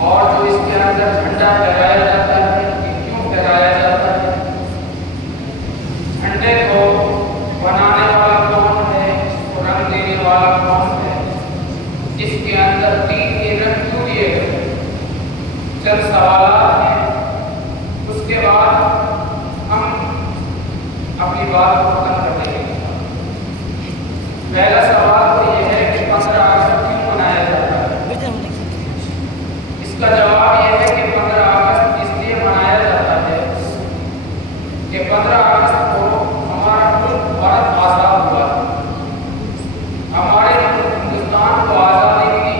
اور جو اس کے اندر جھنڈا پھہرایا جاتا ہے، یہ کیوں پھہرایا جاتا ہے؟ جھنڈے کو بنانے والا کون ہے؟ اس کو رنگ دینے والا کون ہے؟ اس کے اندر 3 رنگ کیوں دیے گئے؟ چند سوالات ہیں، اس کے بعد ہم اپنی بات کو ختم کر دیں گے۔ پہلا سوال تو یہ ہے کہ 15 اگست کیوں منایا جاتا ہے؟ اس کا جواب یہ ہے کہ 15 اگست اس لیے منایا جاتا ہے کہ 15 اگست کو ہمارا ملک بھارت آزاد ہوا، ہمارے ملک ہندوستان کو آزادی ملی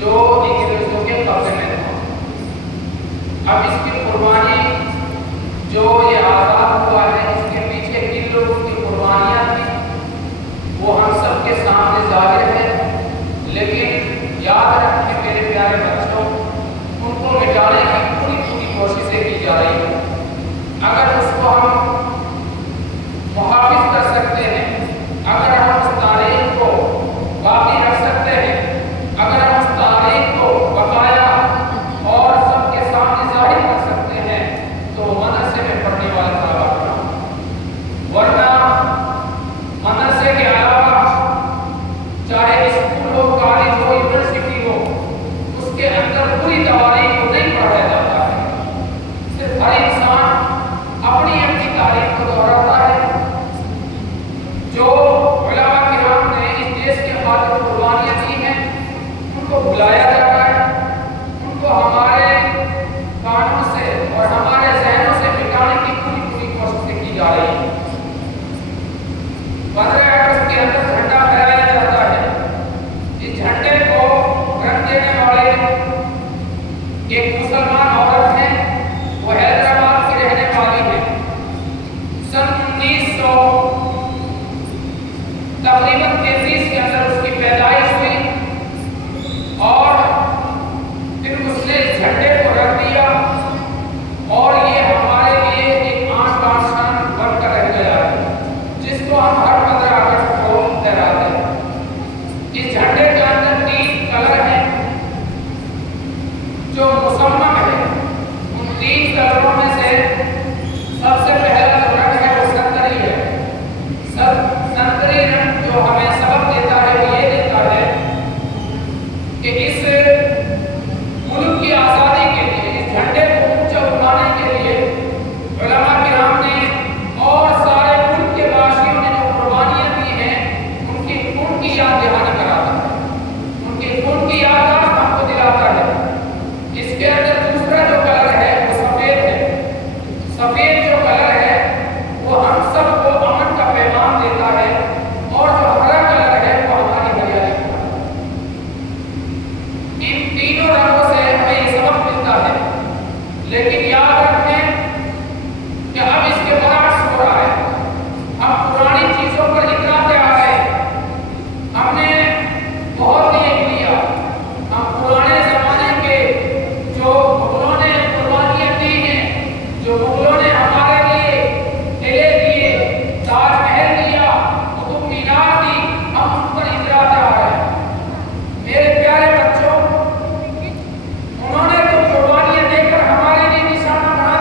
جو انگریزوں کے قبضے میں تھا۔ اب اس کی قربانی جو یہ آزاد ہوا ہے، اس کے پیچھے کن لوگوں کی قربانیاں تھیں وہ ہم سب کے سامنے ظاہر ہے، لیکن یاد رکھیں میرے پیارے بچوں، ان کو مٹانے کی پوری کوششیں کی جا رہی ہیں۔ اگر اس کو ہم محافظ کر سکتے ہیں، اگر ہم اس تاریخ کو باقی رکھ سکتے ہیں، اگر ہم اس تاریخ کو بقایا اور سب کے سامنے ظاہر کر سکتے ہیں تو مدرسے میں پڑھنے والا طلبا کرام، ورنہ مدرسے کے علاوہ چاہے اسکول ہو، کالج ہو، یونیورسٹی ہو، اس کے اندر پوری تاریخ کو نہیں پڑھایا جاتا ہے۔ صرف ہر انسان اپنی تاریخ کو دہراتا ہے۔ جو علماء کرام نے اس دیش کے خاطر قربانیاں دی ہیں ان کو بلایا جا رہا ہے، ان کو ہمارے کانوں سے اور ہمارے ذہنوں سے مٹانے کی پوری کوششیں کی جا رہی ہیں۔ 15 اگست کے اندر جھنڈا پھہرایا جاتا ہے۔ اس جھنڈے کو رنگ دینے والے ایک مسلمان عورت ہیں، وہ حیدرآباد کی رہنے والی ہے۔ سن 1900 تقریباً 33 کے اندر اس کی پیدائش ہوئی اور پھر اس نے جھنڈے کو رکھ دیا اور یہ ہمارے لیے ایک آن بان شان بن کر رہ گیا ہے، جس کو ہم ہر 15 اگست کو لہراتے ہیں۔ اس جھنڈے کے اندر 3 کلر ہیں جو مصمم ہے۔ ان 3 کلروں میں سے سب سے پہلا جو رنگ ہے وہ سنتری ہے۔ سنتری رنگ جو ہمیں سبق دیتا ہے وہ یہ دیتا ہے کہ اس ملک کی آزادی کے لیے، اس جھنڈے کو اونچا اٹھانے کے لیے علماء کرام نے اور سارے ملک کے باشندوں نے جو قربانیاں دی ہیں ان کی یاد دہانی کراتا ہے، ان کی یادداشت ہم کو دلاتا ہے۔ اس کے اندر دوسرا جو کلر ہے وہ سفید ہے۔ سفید جو کلر ہے وہ ہم سب کو امن کا پیغام دیتا ہے، اور جو ہرا کلر ہے وہ ہماری ہریالی کا۔ ان تینوں رنگوں سے ہمیں یہ سبق ملتا ہے، لیکن یاد رکھیں کہ اب اس کے برعکس ہو رہا ہے۔ ہم پرانی چیزوں پر اتراتے آ رہے ہیں، ہم نے بہت دیکھ لیا، ہم پرانے زمانے کے جو مغلوں نے قربانیاں دی ہیں، جو مغلوں نے ہمارے لیے قلعے دیے، تاج محل دیا، قطب مینار دی، ہم ان پر اتراتے آ رہے ہیں۔ میرے پیارے بچوں، انہوں نے تو قربانیاں دے کر ہمارے لیے نشانہ بنا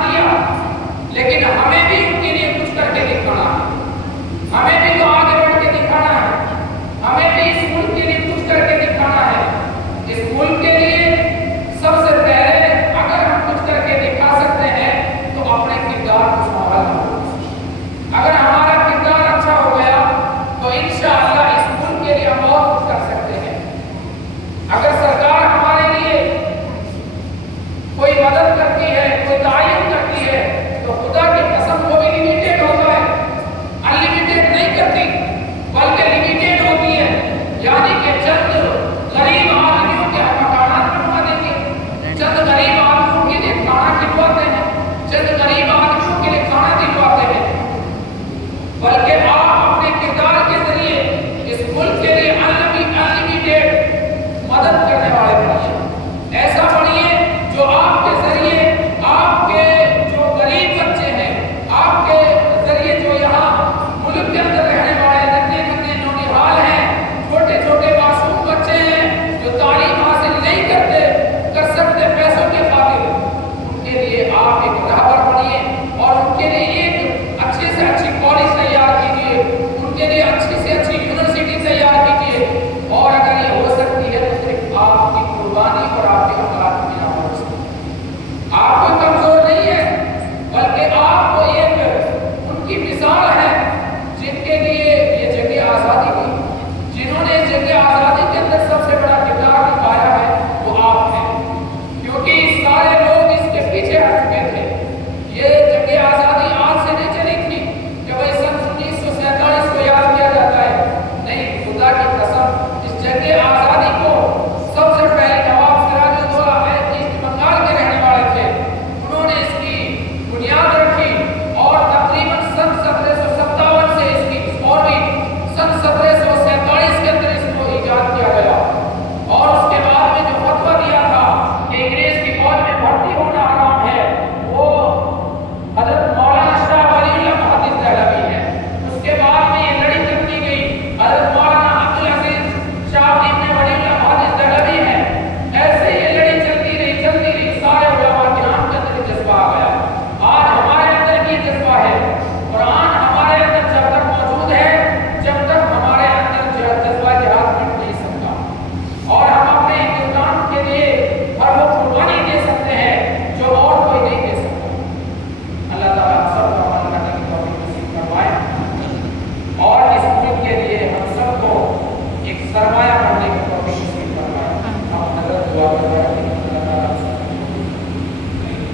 قربانی اور آپ کے